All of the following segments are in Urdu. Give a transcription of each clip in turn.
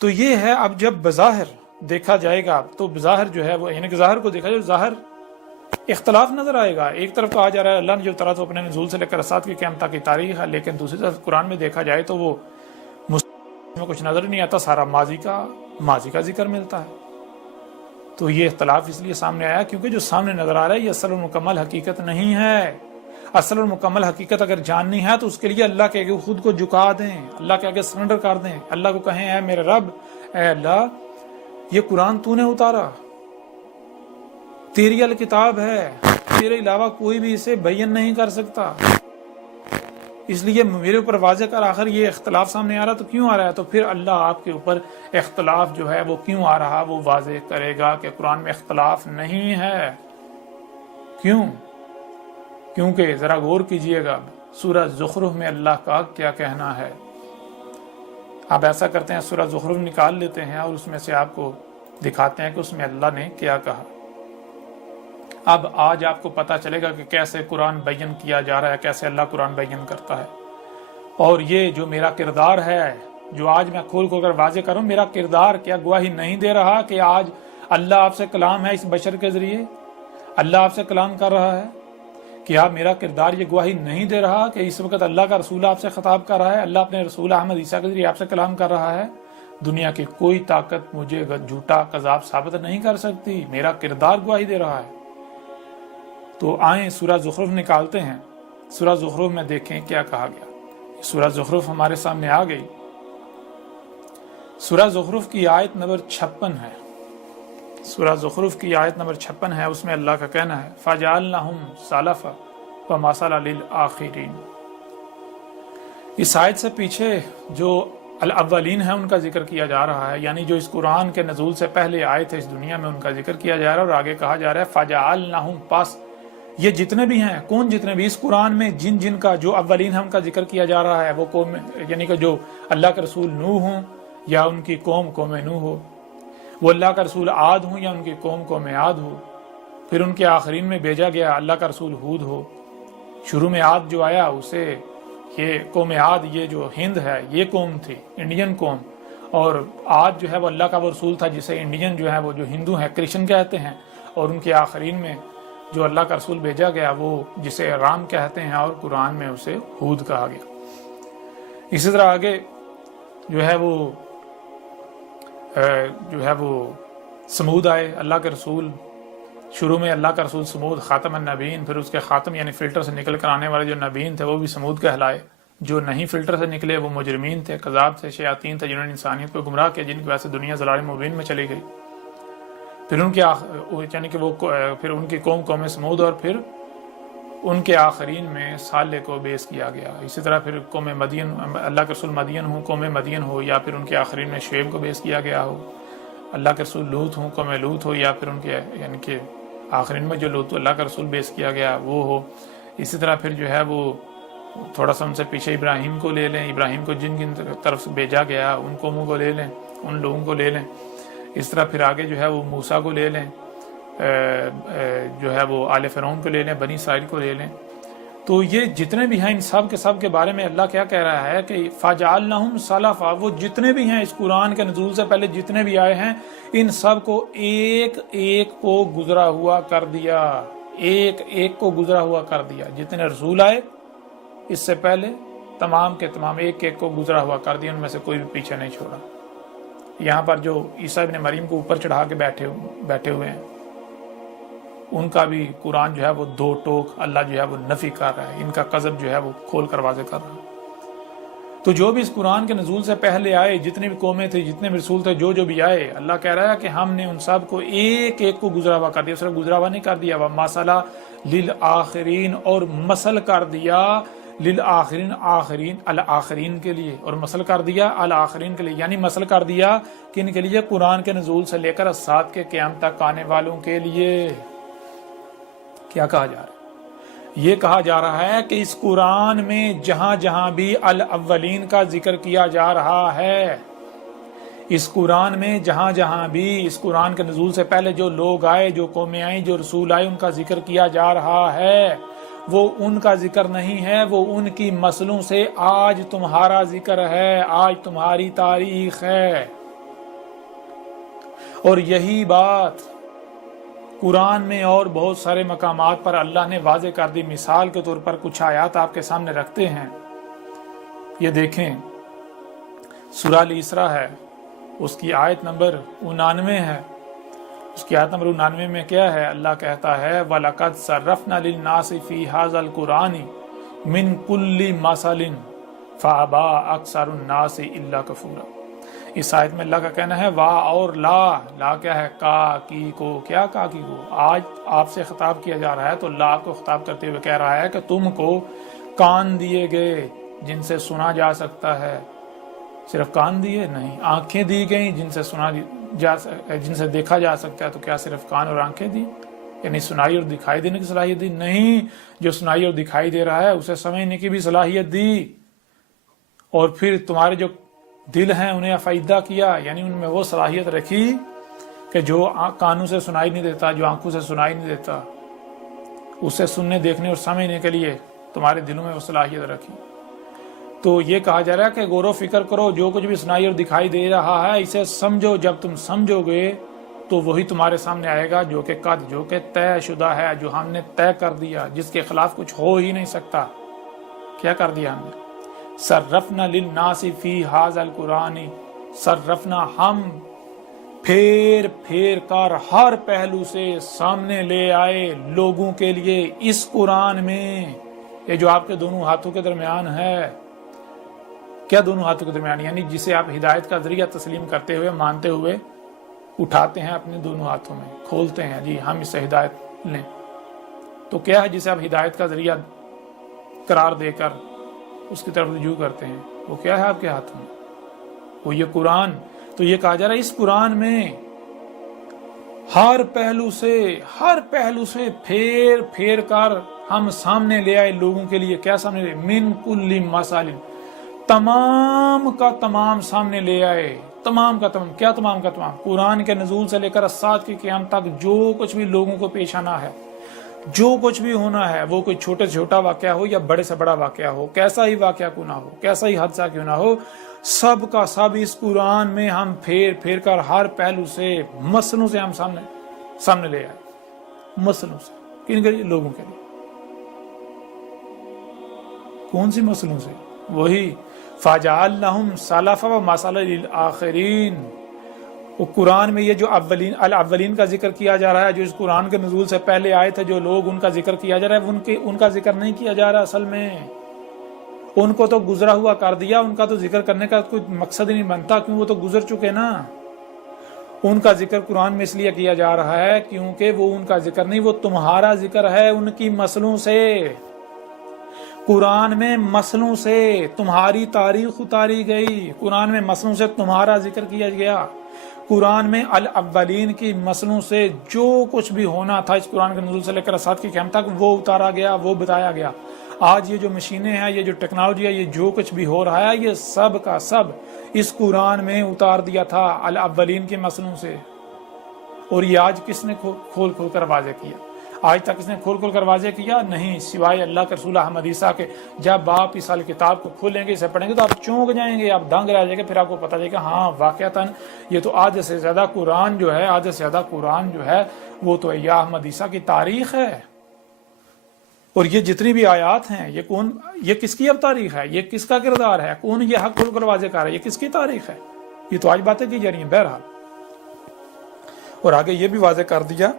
تو یہ ہے. اب جب بظاہر دیکھا جائے گا تو بظاہر جو ہے وہ یعنی کہ ظاہر کو دیکھا جائے ظاہر اختلاف نظر آئے گا. ایک طرف کہا جا رہا ہے اللہ نے جو اتارا تو اپنے نزول سے لے کر ساتھ کی قیامت تک کی تاریخ ہے، لیکن دوسری طرف قرآن میں دیکھا جائے تو وہ میں کچھ نظر نہیں آتا، سارا ماضی کا ذکر ملتا ہے. تو یہ اختلاف اس لیے سامنے آیا کیونکہ جو سامنے نظر آ رہا ہے یہ اصل اور مکمل حقیقت نہیں ہے. اصل اور مکمل حقیقت اگر جاننی ہے تو اس کے لیے اللہ کے آگے خود کو جھکا دیں، اللہ کے آگے سرنڈر کر دیں، اللہ کو کہیں اے میرے رب، اے اللہ یہ قرآن تو نے اتارا، تیری الکتاب ہے، تیرے علاوہ کوئی بھی اسے بیان نہیں کر سکتا، اس لیے میرے اوپر واضح کر. آخر یہ اختلاف سامنے آ رہا تو کیوں آ رہا ہے؟ تو پھر اللہ آپ کے اوپر اختلاف جو ہے وہ کیوں آ رہا وہ واضح کرے گا کہ قرآن میں اختلاف نہیں ہے. کیوں؟ کیونکہ ذرا غور کیجئے گا سورہ زخرف میں اللہ کا کیا کہنا ہے. آپ ایسا کرتے ہیں سورہ زخرف نکال لیتے ہیں اور اس میں سے آپ کو دکھاتے ہیں کہ اس میں اللہ نے کیا کہا. اب آج آپ کو پتا چلے گا کہ کیسے قرآن بیان کیا جا رہا ہے، کیسے اللہ قرآن بیان کرتا ہے. اور یہ جو میرا کردار ہے جو آج میں کھول کر واضح کروں، میرا کردار کیا گواہی نہیں دے رہا کہ آج اللہ آپ سے کلام ہے اس بشر کے ذریعے؟ اللہ آپ سے کلام کر رہا ہے. کیا میرا کردار یہ گواہی نہیں دے رہا کہ اس وقت اللہ کا رسول آپ سے خطاب کر رہا ہے، اللہ اپنے رسول احمد عیسیٰ کے ذریعے آپ سے کلام کر رہا ہے؟ دنیا کی کوئی طاقت مجھے جھوٹا کذاب ثابت نہیں کر سکتی، میرا کردار گواہی دے رہا ہے. تو آئیں سورہ زخرف نکالتے ہیں. سورہ زخرف میں دیکھیں کیا کہا گیا. سورہ زخرف ہمارے سامنے آ گئی. سورہ زخرف کی آیت نمبر 56 ہے. سورہ زخرف کی آیت نمبر 56 ہے. اس میں اللہ کا کہنا ہے فَجَعَلْنَهُمْ سَلَفًا وَمَثَلًا لِلْآخِرِينَ. اس آیت سے پیچھے جو الاولین ہیں ان کا ذکر کیا جا رہا ہے، یعنی جو اس قرآن کے نزول سے پہلے آئے تھے اس دنیا میں ان کا ذکر کیا جا رہا ہے. اور آگے کہا جا رہا ہے فَجَعَلْنَهُمْ، پس یہ جتنے بھی ہیں، کون جتنے بھی اس قرآن میں جن کا جو اولین ہے ان کا ذکر کیا جا رہا ہے، وہ قوم یعنی کہ جو اللہ کے رسول نوح ہوں یا ان کی قوم نوح ہو، وہ اللہ کا رسول عاد ہوں یا ان کی قوم عاد ہو، پھر ان کے آخرین میں بھیجا گیا اللہ کا رسول ہود ہو. شروع میں عاد جو آیا اسے یہ قوم عاد، یہ جو ہند ہے یہ قوم تھی، انڈین قوم، اور عاد جو ہے وہ اللہ کا وہ رسول تھا جسے انڈین جو ہے وہ جو ہندو ہیں کرسچن کہتے ہیں. اور ان کے آخرین میں جو اللہ کا رسول بھیجا گیا وہ جسے رام کہتے ہیں اور قرآن میں اسے ہود کہا گیا. اسی طرح آگے جو ہے وہ سمود آئے اللہ کے رسول. شروع میں اللہ کا رسول سمود خاتم النبیین، پھر اس کے خاتم یعنی فلٹر سے نکل کر آنے والے جو نبیین تھے وہ بھی سمود کہلائے. جو نہیں فلٹر سے نکلے وہ مجرمین تھے، کذاب تھے، شیاطین تھے جنہوں نے انسانیت کو گمراہ کیا، جن کی وجہ سے دنیا ضلال مبین میں چلی گئی. پھر ان کی یعنی کہ وہ پھر ان کی قوم سمود، اور پھر ان کے آخرین میں صالح کو بیس کیا گیا. اسی طرح پھر قوم مدین، اللہ کے رسول مدین ہوں، قوم مدین ہو، یا پھر ان کے آخرین میں شعیب کو بیس کیا گیا ہو. اللہ کے رسول لوط ہوں، قوم لوط ہو، یا پھر ان کے یعنی کہ آخرین میں جو لوط اللہ کا رسول بیس کیا گیا وہ ہو. اسی طرح پھر جو ہے وہ تھوڑا سا ان سے پیچھے ابراہیم کو لے لیں، ابراہیم کو جن کی طرف سے بھیجا گیا ان قوموں کو لے لیں، ان لوگوں کو لے لیں. اس طرح پھر آگے جو ہے وہ موسیٰ کو لے لیں، جو ہے وہ آل فرعون کو لے لیں، بنی اسرائیل کو لے لیں. تو یہ جتنے بھی ہیں ان سب کے بارے میں اللہ کیا کہہ رہا ہے کہ فَجَعَلْنَهُمْ سَلَفًا، وہ جتنے بھی ہیں اس قرآن کے نزول سے پہلے جتنے بھی آئے ہیں ان سب کو ایک کو گزرا ہوا کر دیا، ایک کو گزرا ہوا کر دیا. جتنے رسول آئے اس سے پہلے تمام کے تمام ایک کو گزرا ہوا کر دیا، ان میں سے کوئی بھی پیچھے نہیں چھوڑا. یہاں پر جو عیسیٰ ابن مریم کو اوپر چڑھا کے بیٹھے ہوئے ہیں ان کا بھی قرآن جو ہے وہ دو ٹوک اللہ جو ہے وہ نفی کر رہا ہے، ان کا قذب جو ہے وہ کھول کر واضح کر رہا ہے. تو جو بھی اس قرآن کے نزول سے پہلے آئے، جتنے بھی قومیں تھے، جتنے بھی رسول تھے، جو بھی آئے، اللہ کہہ رہا ہے کہ ہم نے ان سب کو ایک کو گزرا ہوا کر دیا. صرف گزرا ہوا نہیں کر دیا، وَمَثَلًا لِلْآخِرِينَ، اور مثل کر دیا للآخرین، الآخرین کے لیے، اور مثل کر دیا الآخرین کے لیے. یعنی مثل کر دیا کن کے لیے؟ قرآن کے نزول سے لے کر ساتھ کے قیامت تک آنے والوں کے لیے. کیا کہا جا رہا ہے؟ یہ کہا جا رہا ہے کہ اس قرآن میں جہاں بھی الاولین کا ذکر کیا جا رہا ہے، اس قرآن میں جہاں بھی اس قرآن کے نزول سے پہلے جو لوگ آئے، جو قومیں آئیں، جو رسول آئے، ان کا ذکر کیا جا رہا ہے. وہ ان کا ذکر نہیں ہے، وہ ان کی مسلوں سے آج تمہارا ذکر ہے، آج تمہاری تاریخ ہے. اور یہی بات قرآن میں اور بہت سارے مقامات پر اللہ نے واضح کر دی. مثال کے طور پر کچھ آیات آپ کے سامنے رکھتے ہیں. یہ دیکھیں سورہ الاسراء ہے, اس کی آیت نمبر 99 ہے. اس کی آیت نمبر 99 میں کیا ہے؟ اللہ کہتا ہے وَلَقَدْ صَرَّفْنَا لِلنَّاسِ فِي هَذَا الْقُرْآنِ مِنْ كُلِّ مَثَلٍ فَأَبَىٰ أَكْثَرُ النَّاسِ إِلَّا كُفُورًا. اس آیت میں اللہ کا کہنا ہے وا اور لا کیا ہے؟ کا کی کو. کیا کا کی کو؟ آج آپ سے خطاب کیا جا رہا ہے تو اللہ آپ کو خطاب کرتے ہوئے کہہ رہا ہے کہ تم کو کان دیے گئے جن سے سنا جا سکتا ہے. صرف کان دیے نہیں, آنکھیں دی گئیں جن سے سنا جا جن سے دیکھا جا سکتا ہے. تو کیا صرف کان اور آنکھیں دی؟ یعنی سنائی اور دکھائی دینے کی صلاحیت دی؟ نہیں, جو سنائی اور دکھائی دے رہا ہے اسے سمجھنے کی بھی صلاحیت دی. اور پھر تمہارے جو دل ہیں انہیں افائدہ کیا, یعنی ان میں وہ صلاحیت رکھی کہ جو کانوں سے سنائی نہیں دیتا, جو آنکھوں سے سنائی نہیں دیتا, اسے سننے دیکھنے اور سمجھنے کے لیے تمہارے دلوں میں وہ صلاحیت رکھی. تو یہ کہا جا رہا ہے کہ غور و فکر کرو, جو کچھ بھی سنائی اور دکھائی دے رہا ہے اسے سمجھو. جب تم سمجھو گے تو وہی تمہارے سامنے آئے گا جو کہ طے شدہ ہے, جو ہم نے طے کر دیا, جس کے خلاف کچھ ہو ہی نہیں سکتا. کیا کر دیا ہم نے؟ صرفنا للناس فی ھذا القرآن, صرفنا ہم پھیر کر ہر پہلو سے سامنے لے آئے لوگوں کے لیے اس قرآن میں. یہ جو آپ کے دونوں ہاتھوں کے درمیان ہے, کیا دونوں ہاتھوں کے درمیان؟ یعنی جسے آپ ہدایت کا ذریعہ تسلیم کرتے ہوئے, مانتے ہوئے اٹھاتے ہیں اپنے دونوں ہاتھوں میں, کھولتے ہیں جی ہم اس سے ہدایت لیں. تو کیا ہے جسے آپ ہدایت کا ذریعہ قرار دے کر اس کی طرف رجوع کرتے ہیں؟ وہ کیا ہے آپ کے ہاتھوں میں؟ وہ یہ قرآن. تو یہ کہا جا رہا ہے اس قرآن میں ہر پہلو سے پھیر کر ہم سامنے لے آئے لوگوں کے لیے. کیا سامنے لے؟ من کل مسائل, تمام کا تمام سامنے لے آئے. تمام کا تمام. کیا تمام کا تمام؟ قرآن کے نزول سے لے کر الساعۃ کی قیامت تک جو کچھ بھی لوگوں کو پیش آنا ہے, جو کچھ بھی ہونا ہے, وہ کوئی چھوٹے سے چھوٹا واقعہ ہو یا بڑے سے بڑا واقعہ ہو, کیسا ہی واقعہ کیوں نہ ہو, کیسا ہی حادثہ کیوں نہ ہو, سب کا سب اس قرآن میں ہم پھیر کر ہر پہلو سے مسئلوں سے ہم سامنے لے آئے. مسئلوں سے کن کے لیے؟ لوگوں کے لیے. کون سی مسئلوں سے؟ وہی فَجَعَلْنَهُمْ سَلَفًا وَمَثَلًا لِلْآخِرِينَ. وہ قرآن میں یہ جو الاولین کا ذکر کیا جا رہا ہے, جو اس قرآن کے نزول سے پہلے آئے تھے جو لوگ, ان کا ذکر کیا جا رہا ہے. ان کا ذکر نہیں کیا جا رہا اصل میں. ان کو تو گزرا ہوا کر دیا, ان کا تو ذکر کرنے کا کوئی مقصد ہی نہیں بنتا, کیوں وہ تو گزر چکے نا. ان کا ذکر قرآن میں اس لیے کیا جا رہا ہے کیونکہ وہ ان کا ذکر نہیں, وہ تمہارا ذکر ہے ان کی مسئلوں سے. قرآن میں مسئلوں سے تمہاری تاریخ اتاری گئی, قرآن میں مسئلوں سے تمہارا ذکر کیا گیا. قرآن میں الاولین کی مسئلوں سے جو کچھ بھی ہونا تھا اس قرآن کے نزول سے لے کر الساعۃ کی قیامت تک وہ اتارا گیا, وہ بتایا گیا. آج یہ جو مشینیں ہیں, یہ جو ٹیکنالوجی ہے, یہ جو کچھ بھی ہو رہا ہے, یہ سب کا سب اس قرآن میں اتار دیا تھا الاولین کے مسئلوں سے. اور یہ آج کس نے کھول کر واضح کیا؟ آج تک اس نے کھول کر واضح کیا نہیں, سوائے اللہ کے رسول احمد عیسیٰ کے. جب آپ اس کتاب کو کھولیں گے, اسے پڑھیں گے تو آپ چونک جائیں گے, آپ دنگ رہ جائیں گے. پھر آپ کو پتہ چلے گا ہاں واقعتاً یہ تو آدھے سے زیادہ قرآن جو ہے وہ تو یا احمد عیسیٰ کی تاریخ ہے. اور یہ جتنی بھی آیات ہیں, یہ کس کی اب تاریخ ہے, یہ کس کا کردار ہے, کون یہ حق کھول کر واضح کر رہا ہے, یہ کس کی تاریخ ہے؟ یہ تو آج باتیں کی جا رہی ہیں. بہرحال اور آگے یہ بھی واضح کر دیا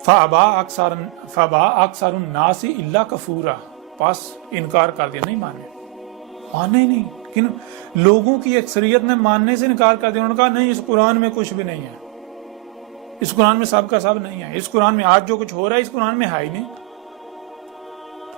فَأَبَىٰ أَكْثَرُ النَّاسِ إِلَّا كَفُورًا. پس انکار کر دیا, نہیں مانے ہی نہیں. لوگوں کی اکثریت نے ماننے سے انکار کر دیا. انہوں نے کہا نہیں, اس قرآن میں کچھ بھی نہیں ہے, اس قرآن میں سب کا سب نہیں ہے, اس قرآن میں آج جو کچھ ہو رہا ہے اس قرآن میں ہے ہی نہیں.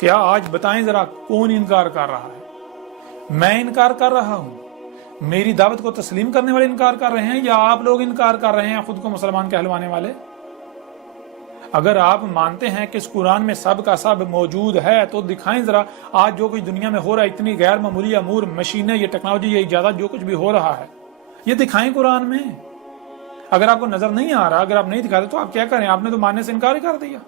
کیا آج بتائیں ذرا کون انکار کر رہا ہے؟ میں انکار کر رہا ہوں, میری دعوت کو تسلیم کرنے والے انکار کر رہے ہیں, یا آپ لوگ انکار کر رہے ہیں خود کو مسلمان کہلوانے والے؟ اگر آپ مانتے ہیں کہ اس قرآن میں سب کا سب موجود ہے تو دکھائیں ذرا آج جو کچھ دنیا میں ہو رہا ہے, اتنی غیر معمولی امور, مشینیں, یہ ٹیکنالوجی, یہ ایجادات, جو کچھ بھی ہو رہا ہے, یہ دکھائیں قرآن میں. اگر آپ کو نظر نہیں آ رہا, اگر آپ نہیں دکھاتے تو آپ کیا کریں؟ آپ نے تو ماننے سے انکار ہی کر دیا.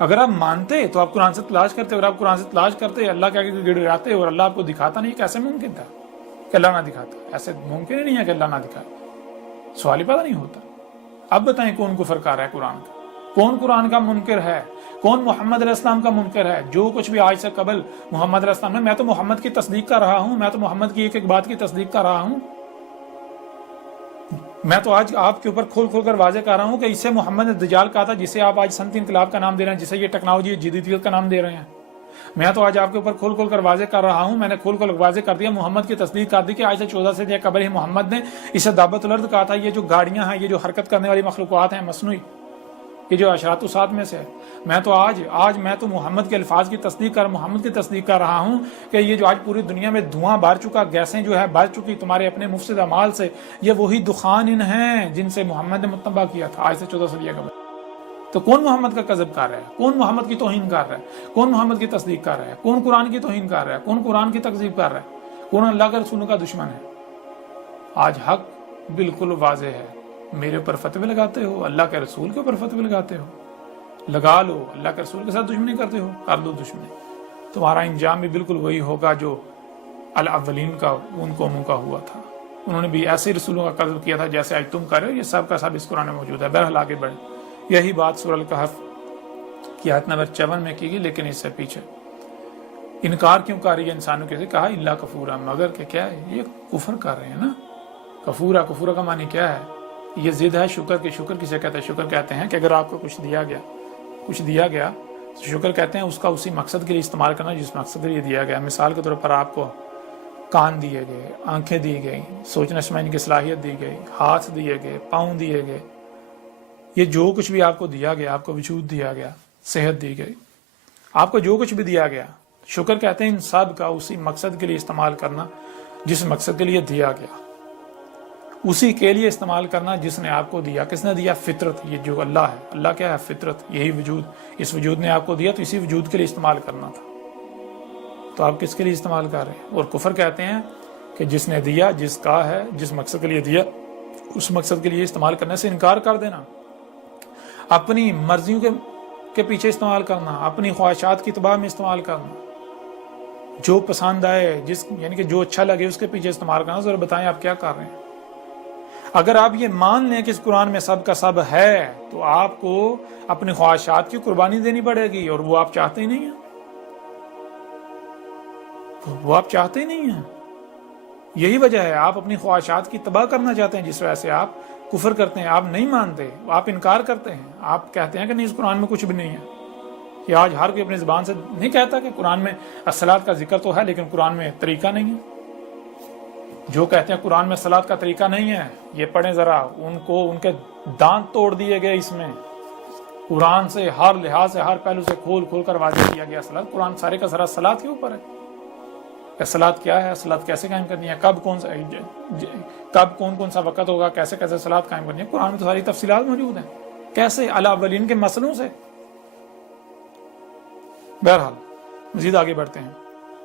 اگر آپ مانتے تو آپ قرآن سے تلاش کرتے, اگر آپ قرآن سے تلاش کرتے, اللہ کے آگے گڑگڑاتے اور اللہ آپ کو دکھاتا نہیں, کیسے ممکن تھا کہ اللہ نہ دکھاتا؟ ایسے ممکن ہی نہیں ہے کہ اللہ نہ دکھائے. سوال ہی پیدا نہیں ہوتا۔ اب بتائیں کون کفر کر رہا ہے قرآن کا؟ کون قرآن کا منکر ہے؟ کون محمد علیہ السلام کا منکر ہے؟ جو کچھ بھی آج سے قبل محمد علیہ السلام میں تو محمد کی تصدیق کر رہا ہوں، میں تو محمد کی ایک ایک بات کی تصدیق کر رہا ہوں، میں تو آج آپ کے اوپر کھول کھول کر واضح کر رہا ہوں کہ اس سے محمد نے دجال کہا تھا، جسے آپ آج صنعتی انقلاب کا نام دے رہے ہیں، جسے یہ ٹیکنالوجی جدیدیت کا نام دے رہے ہیں۔ میں تو آج آپ کے اوپر کھول کھول کر واضح کر رہا ہوں، میں نے کھول کھول واضح کر دیا، محمد کی تصدیق کر دی کہ آج سے 14 سے قبل ہی محمد نے اسے دعوت الارض کہا تھا۔ یہ جو گاڑیاں ہیں، یہ جو حرکت کرنے والی مخلوقات ہیں مصنوعی، یہ جو اشراط الساعۃ میں سے ہے، میں تو آج میں تو محمد کے الفاظ کی تصدیق محمد کی تصدیق کر رہا ہوں کہ یہ جو آج پوری دنیا میں دھواں بھر چکا، گیسیں جو ہے بھر چکی تمہارے اپنے مفسد اعمال سے، یہ وہی دخان ہیں جن سے محمد نے متنبہ کیا تھا آج سے 14 صدی قبل۔ تو کون محمد کا کذب کر رہا ہے؟ کون محمد کی توہین کر رہا ہے؟ کون محمد کی تصدیق کر رہا ہے؟ کون قرآن کی توہین کر رہا ہے؟ کون قرآن کی تکذیب کر رہا ہے؟ کون اللہ کے رسولوں کا دشمن ہے؟ آج حق بالکل واضح ہے۔ میرے اوپر فتوے لگاتے ہو، اللہ کے رسول کے اوپر فتوے لگاتے ہو، لگا لو، اللہ کے رسول کے ساتھ دشمنی کرتے ہو، کر لو دشمنی، تمہارا انجام بھی بالکل وہی ہوگا جو الاولین کا ان قوموں کا ہوا تھا۔ انہوں نے بھی ایسے رسولوں کا قذف کیا تھا جیسے آج تم کر رہے ہو۔ یہ سب کا سب اس قرآن میں موجود ہے۔ بہرحال آگے بڑھیں۔ یہی بات سورہ الکہف کی آیت نمبر 54 میں کی گئی، لیکن اس سے پیچھے انکار کیوں کر رہی ہے انسانوں کے؟ کہا اللہ کفورا، مگر کہ کیا ہے، یہ کفر کر رہے ہیں نا۔ کفورا کا معنی کیا ہے؟ یہ ضد ہے شکر کے۔ شکر کسے کہتے ہیں؟ شکر کہتے ہیں کہ اگر آپ کو کچھ دیا گیا تو شکر کہتے ہیں اس کا اسی مقصد کے لیے استعمال کرنا جس مقصد کے لیے دیا گیا۔ مثال کے طور پر آپ کو کان دیے گئے، آنکھیں دی گئی، سوچنے سمجھنے کی صلاحیت دی گئی، ہاتھ دیے گئے، پاؤں دیے گئے، یہ جو کچھ بھی آپ کو دیا گیا، آپ کو وجود دیا گیا، صحت دی گئی، آپ کو جو کچھ بھی دیا گیا، شکر کہتے ہیں ان سب کا اسی مقصد کے لیے استعمال کرنا جس مقصد کے لیے دیا گیا، اسی کے لیے استعمال کرنا جس نے آپ کو دیا۔ کس نے دیا؟ فطرت۔ یہ جو اللہ ہے، اللہ کیا ہے؟ فطرت، یہی وجود، اس وجود نے آپ کو دیا تو اسی وجود کے لیے استعمال کرنا تھا۔ تو آپ کس کے لیے استعمال کر رہے ہیں؟ اور کفر کہتے ہیں کہ جس نے دیا، جس کا ہے، جس مقصد کے لیے دیا، اس مقصد کے لیے استعمال کرنے سے انکار کر دینا، اپنی مرضیوں کے پیچھے استعمال کرنا، اپنی خواہشات کی اتباع میں استعمال کرنا، جو پسند آئے، یعنی کہ جو اچھا لگے اس کے پیچھے استعمال کرنا۔ ذرا بتائیں آپ کیا کر رہے ہیں؟ اگر آپ یہ مان لیں کہ اس قرآن میں سب کا سب ہے تو آپ کو اپنی خواہشات کی قربانی دینی پڑے گی، اور وہ آپ چاہتے ہی نہیں ہیں، یہی وجہ ہے آپ اپنی خواہشات کی تباہ کرنا چاہتے ہیں، جس وجہ سے آپ کفر کرتے ہیں، آپ نہیں مانتے، آپ انکار کرتے ہیں، آپ کہتے ہیں کہ نہیں اس قرآن میں کچھ بھی نہیں ہے۔ یہ آج ہر کوئی اپنی زبان سے نہیں کہتا کہ قرآن میں الصلاۃ کا ذکر تو ہے لیکن قرآن میں طریقہ نہیں ہے۔ جو کہتے ہیں قرآن میں صلاۃ کا طریقہ نہیں ہے، یہ پڑھیں ذرا، ان کے دانت توڑ دیے گئے۔ اس میں قرآن سے ہر لحاظ سے، ہر پہلو سے کھول کھول کر واضح کیا گیا صلاۃ۔ قرآن سارے کا سارا صلاۃ کے اوپر ہے کہ صلاۃ کیا ہے، صلاۃ کیسے قائم کرنی ہے، کب کون سا وقت ہوگا، کیسے صلاۃ قائم کرنی ہے۔ قرآن میں تو ساری تفصیلات موجود ہیں، کیسے الاولین کے مسئلوں سے۔ بہرحال مزید آگے بڑھتے ہیں۔